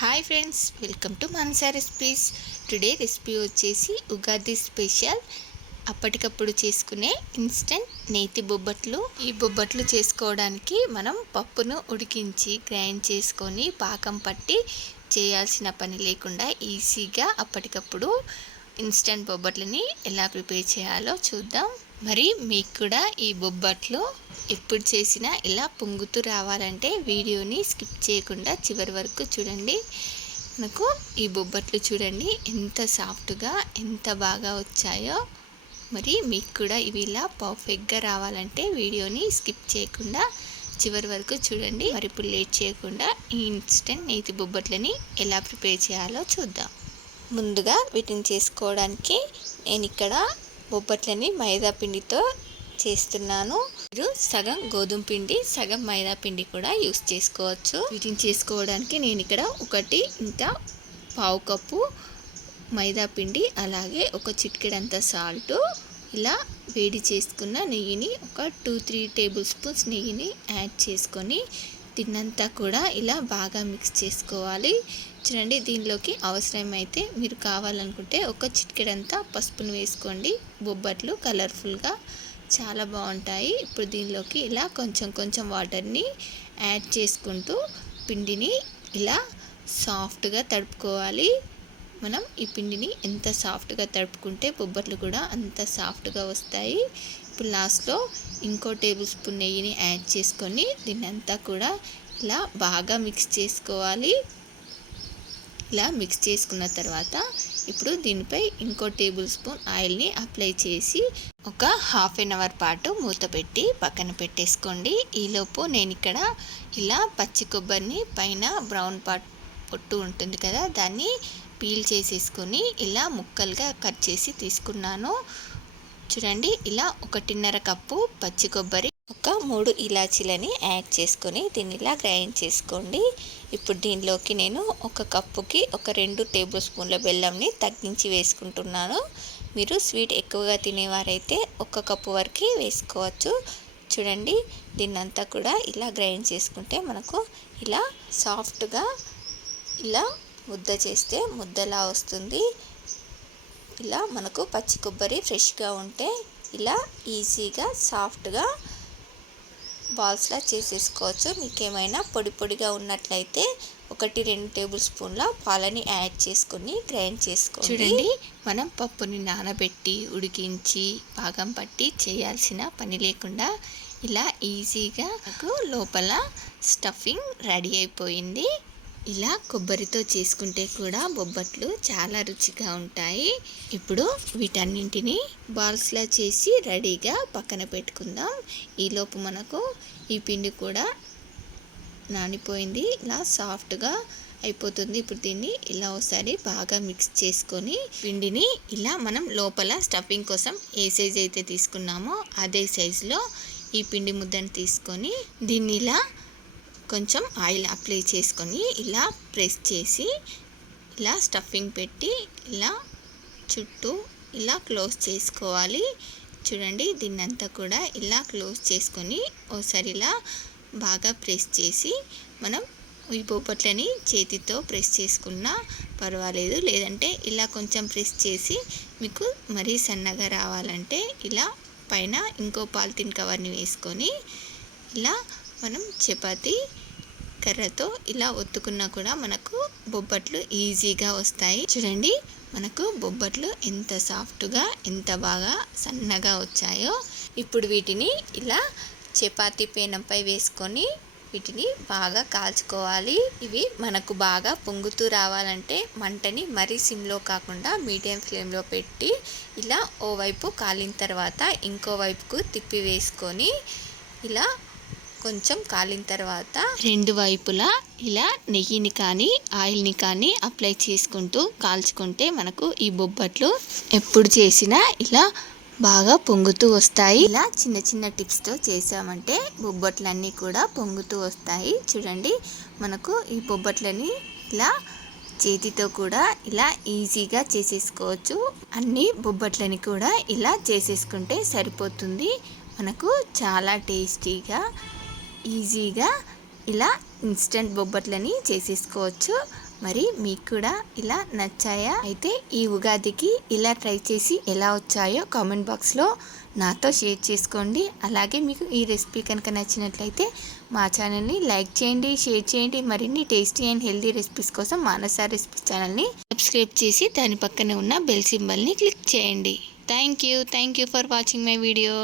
Hi friends welcome to Manasa recipes today recipe వచ్చేసి Ugadi special అప్పటికప్పుడు చేసుకునే ఇన్స్టెంట్ నేతి బొబ్బట్లు. ఈ బొబ్బట్లు చేసుకోవడానికి మనం పప్పును ఉడికించి గ్రైండ్ చేసుకొని పాకం పట్టి చేయాల్సిన పని లేకుండా ఈజీగా అప్పటికప్పుడు ఇన్స్టెంట్ బొబ్బట్లని ఎలా ప్రిపేర్ చేయాలో చూద్దాం. మరి మీకు కూడా ఈ బొబ్బట్లు ఎప్పుడు చేసినా ఇలా పొంగుతూ రావాలంటే వీడియోని స్కిప్ చేయకుండా చివరి వరకు చూడండి. మనకు ఈ బొబ్బట్లు చూడండి ఎంత సాఫ్ట్గా ఎంత బాగా వచ్చాయో. మరి మీకు కూడా ఇవి ఇలా పర్ఫెక్ట్గా రావాలంటే వీడియోని స్కిప్ చేయకుండా చివరి వరకు చూడండి. మరి ఇప్పుడు లేట్ చేయకుండా ఈ ఇన్స్టెంట్ నేతి బొబ్బట్లని ఎలా ప్రిపేర్ చేయాలో చూద్దాం. ముందుగా వీటిని చేసుకోవడానికి నేను ఇక్కడ బొబ్బట్లని మైదా పిండితో చేస్తున్నాను. మీరు సగం గోధుమ పిండి సగం మైదా పిండి కూడా యూస్ చేసుకోవచ్చు. వీటిని చేసుకోవడానికి నేను ఇక్కడ ఒకటి ఇంకా పావు కప్పు మైదా పిండి అలాగే ఒక చిటికెడంత సాల్ట్ ఇలా వేడి చేసుకున్న నెయ్యిని ఒక టూ త్రీ టేబుల్ స్పూన్స్ నెయ్యిని యాడ్ చేసుకొని తిన్నంతా కూడా ఇలా బాగా మిక్స్ చేసుకోవాలి. చూడండి దీనిలోకి అవసరమైతే మీరు కావాలనుకుంటే ఒక చిటికెడంతా పసుపును వేసుకోండి. బొబ్బట్లు కలర్ఫుల్గా చాలా బాగుంటాయి. ఇప్పుడు దీనిలోకి ఇలా కొంచెం కొంచెం వాటర్ని యాడ్ చేసుకుంటూ పిండిని ఇలా సాఫ్ట్గా తడుపుకోవాలి. మనం ఈ పిండిని ఎంత సాఫ్ట్గా తడుపుకుంటే బొబ్బట్లు కూడా అంత సాఫ్ట్గా వస్తాయి. ఇప్పుడు లాస్ట్లో ఇంకో టేబుల్ స్పూన్ నెయ్యిని యాడ్ చేసుకొని దీన్ని అంతా కూడా ఇలా బాగా మిక్స్ చేసుకోవాలి. ఇలా మిక్స్ చేసుకున్న తర్వాత ఇప్పుడు దీనిపై ఇంకో టేబుల్ స్పూన్ ఆయిల్ని అప్లై చేసి ఒక హాఫ్ అన్ అవర్ పాటు మూత పెట్టి పక్కన పెట్టేసుకోండి. ఈలోపు నేను ఇక్కడ ఇలా పచ్చి కొబ్బరిని పైన బ్రౌన్ పాట్ పొట్టు ఉంటుంది కదా దాన్ని పీల్ చేసేసుకొని ఇలా ముక్కలుగా కట్ చేసి తీసుకున్నాను. చూడండి ఇలా ఒకటిన్నర కప్పు పచ్చి కొబ్బరి ఒక మూడు ఇలాచీలని యాడ్ చేసుకొని దీన్ని ఇలా గ్రైండ్ చేసుకోండి. ఇప్పుడు దీనిలోకి నేను ఒక కప్పుకి ఒక రెండు టేబుల్ స్పూన్ల బెల్లంని తగ్గించి వేసుకుంటున్నాను. మీరు స్వీట్ ఎక్కువగా తినేవారైతే ఒక కప్పు వరకు వేసుకోవచ్చు. చూడండి దీన్నంతా కూడా ఇలా గ్రైండ్ చేసుకుంటే మనకు ఇలా సాఫ్ట్గా ఇలా ముద్ద చేస్తే ముద్దలా వస్తుంది. ఇలా మనకు పచ్చి కొబ్బరి ఫ్రెష్గా ఉంటే ఇలా ఈజీగా సాఫ్ట్గా బాల్స్లా చేసేసుకోవచ్చు. మీకు ఏమైనా పొడి పొడిగా ఉన్నట్లయితే ఒకటి రెండు టేబుల్ స్పూన్ల పాలని యాడ్ చేసుకొని గ్రైండ్ చేసుకోండి. చూడండి మనం పప్పుని నానబెట్టి ఉడికించి పాగం పట్టి చేయాల్సిన పని లేకుండా ఇలా ఈజీగా లోపల స్టఫింగ్ రెడీ అయిపోయింది. ఇలా కొబ్బరితో చేసుకుంటే కూడా బొబ్బట్లు చాలా రుచిగా ఉంటాయి. ఇప్పుడు వీటన్నింటిని బాల్స్లా చేసి రెడీగా పక్కన పెట్టుకుందాం. ఈలోపు మనకు ఈ పిండి కూడా నానిపోయింది. ఇలా సాఫ్ట్గా అయిపోతుంది. ఇప్పుడు దీన్ని ఇలా ఒకసారి బాగా మిక్స్ చేసుకొని పిండిని ఇలా మనం లోపల స్టఫింగ్ కోసం ఏ సైజ్ అయితే తీసుకున్నామో అదే సైజులో ఈ పిండి ముద్దను తీసుకొని దీన్ని ఇలా కొంచెం ఆయిల్ అప్లై చేసుకొని ఇలా ప్రెస్ చేసి ఇలా స్టఫింగ్ పెట్టి ఇలా చుట్టూ ఇలా క్లోజ్ చేసుకోవాలి. చూడండి దీన్నంతా కూడా ఇలా క్లోజ్ చేసుకొని ఓసారి ఇలా బాగా ప్రెస్ చేసి మనం ఈ పోపట్లని చేతితో ప్రెస్ చేసుకున్నా పర్వాలేదు. లేదంటే ఇలా కొంచెం ప్రెస్ చేసి మీకు మరీ సన్నగా రావాలంటే ఇలా పైన ఇంకో పాలిథిన్ కవర్ని వేసుకొని ఇలా మనం చపాతీ కర్రతో ఇలా ఒత్తుకున్నా కూడా మనకు బొబ్బట్లు ఈజీగా వస్తాయి. చూడండి మనకు బొబ్బట్లు ఎంత సాఫ్ట్గా ఎంత బాగా సన్నగా వచ్చాయో. ఇప్పుడు వీటిని ఇలా చపాతీ పేనంపై వేసుకొని వీటిని బాగా కాల్చుకోవాలి. ఇవి మనకు బాగా పొంగుతూ రావాలంటే మంటని మరీ సిమ్లో కాకుండా మీడియం ఫ్లేమ్లో పెట్టి ఇలా ఓవైపు కాలిన తర్వాత ఇంకో వైపుకు తిప్పి వేసుకొని ఇలా కొంచెం కాలిన తర్వాత రెండు వైపులా ఇలా నెయ్యిని కానీ ఆయిల్ని కానీ అప్లై చేసుకుంటూ కాల్చుకుంటే మనకు ఈ బొబ్బట్లు ఎప్పుడు చేసినా ఇలా బాగా పొంగుతూ వస్తాయి. ఇలా చిన్న చిన్న టిప్స్తో చేసామంటే బొబ్బట్లన్నీ కూడా పొంగుతూ వస్తాయి. చూడండి మనకు ఈ బొబ్బట్లని ఇలా చేతితో కూడా ఇలా ఈజీగా చేసేసుకోవచ్చు. అన్ని బొబ్బట్లని కూడా ఇలా చేసేసుకుంటే సరిపోతుంది. మనకు చాలా టేస్టీగా ఈజీగా ఇలా ఇన్స్టెంట్ బొబ్బట్లని చేసేసుకోవచ్చు. మరి మీకు కూడా ఇలా నచ్చాయా? అయితే ఈ ఉగాదికి ఇలా ట్రై చేసి ఎలా వచ్చాయో కామెంట్ బాక్స్లో నాతో షేర్ చేసుకోండి. అలాగే మీకు ఈ రెసిపీ కనుక నచ్చినట్లయితే మా ఛానల్ని లైక్ చేయండి షేర్ చేయండి. మరిన్ని టేస్టీ అండ్ హెల్దీ రెసిపీస్ కోసం మానస రెసిపీస్ ఛానల్ని సబ్స్క్రైబ్ చేసి దాని పక్కనే ఉన్న బెల్ సింబల్ని క్లిక్ చేయండి. Thank you. Thank you for watching my video.